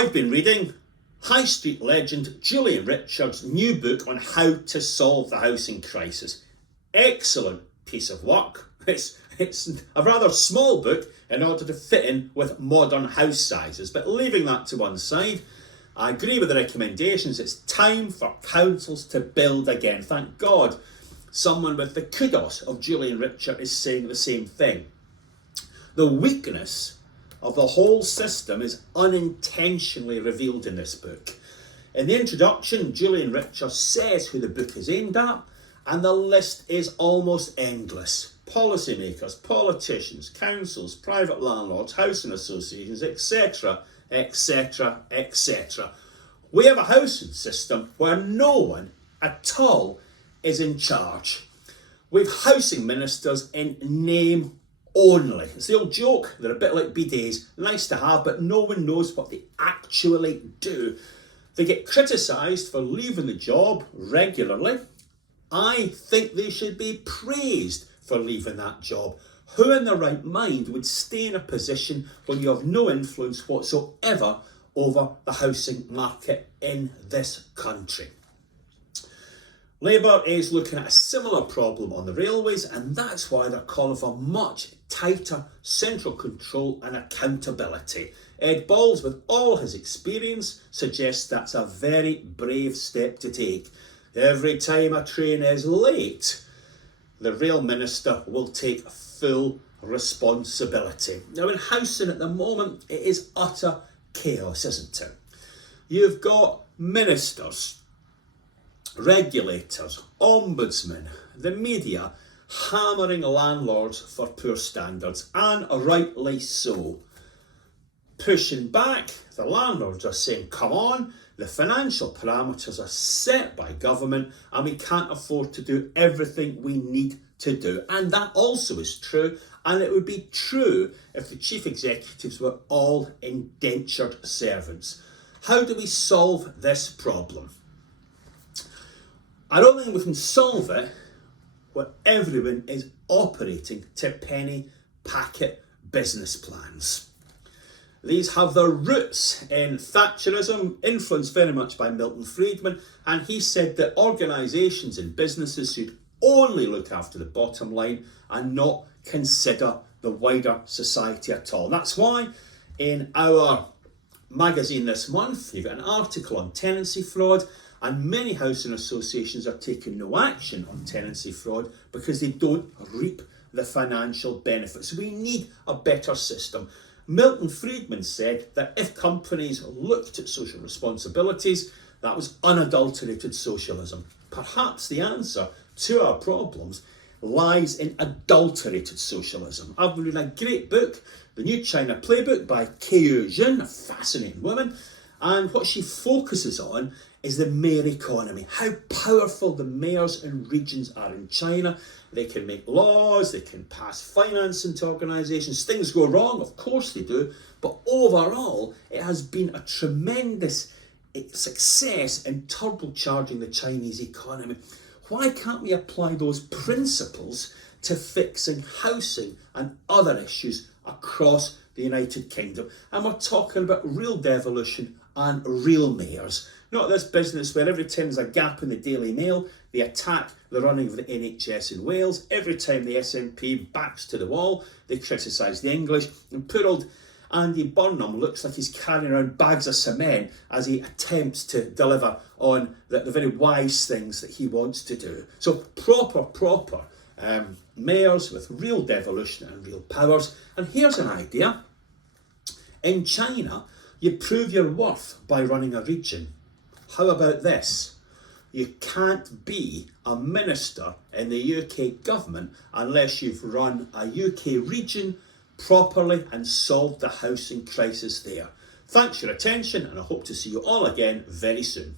I've been reading High Street legend Julian Richer's new book on how to solve the housing crisis. Excellent piece of work. It's a rather small book in order to fit in with modern house sizes, but leaving that to one side, I agree with the recommendations. It's time for councils to build again. Thank God someone with the kudos of Julian Richer is saying the same thing. The weakness of the whole system is unintentionally revealed in this book. In the introduction, Julian Richer says who the book is aimed at, and the list is almost endless. Policymakers, politicians, councils, private landlords, housing associations, etc, etc, etc. We have a housing system where no one at all is in charge. We've housing ministers in name only. It's the old joke, they're a bit like bidets, nice to have, but no one knows what they actually do. They get criticised for leaving the job regularly. I think they should be praised for leaving that job. Who in their right mind would stay in a position when you have no influence whatsoever over the housing market in this country? Labour is looking at a similar problem on the railways, and that's why they're calling for much tighter central control and accountability. Ed Balls, with all his experience, suggests that's a very brave step to take. Every time a train is late, the rail minister will take full responsibility. Now, in housing at the moment, it is utter chaos, isn't it? You've got ministers, regulators, ombudsmen, the media hammering landlords for poor standards, and rightly so. Pushing back, the landlords are saying, come on, the financial parameters are set by government and we can't afford to do everything we need to do. And that also is true, and it would be true if the chief executives were all indentured servants. How do we solve this problem? I don't think we can solve it when everyone is operating to penny packet business plans. These have their roots in Thatcherism, influenced very much by Milton Friedman, and he said that organisations and businesses should only look after the bottom line and not consider the wider society at all. And that's why in our magazine this month, you've got an article on tenancy fraud, and many housing associations are taking no action on tenancy fraud because they don't reap the financial benefits. We need a better system. Milton Friedman said that if companies looked at social responsibilities, that was unadulterated socialism. Perhaps the answer to our problems lies in adulterated socialism. I've been reading a great book, The New China Playbook by Keiyu Jin, a fascinating woman, and what she focuses on is the mayor economy, how powerful the mayors and regions are in China. They can make laws, they can pass finance into organisations. Things go wrong, of course they do, but overall it has been a tremendous success in turbocharging the Chinese economy. Why can't we apply those principles to fixing housing and other issues across the United Kingdom? And we're talking about real devolution and real mayors. Not this business where every time there's a gap in the Daily Mail, they attack the running of the NHS in Wales. Every time the SNP backs to the wall, they criticise the English. And poor old Andy Burnham looks like he's carrying around bags of cement as he attempts to deliver on the very wise things that he wants to do. So proper mayors with real devolution and real powers. And here's an idea. In China, you prove your worth by running a region. How about this? You can't be a minister in the UK government unless you've run a UK region properly and solved the housing crisis there. Thanks for your attention, and I hope to see you all again very soon.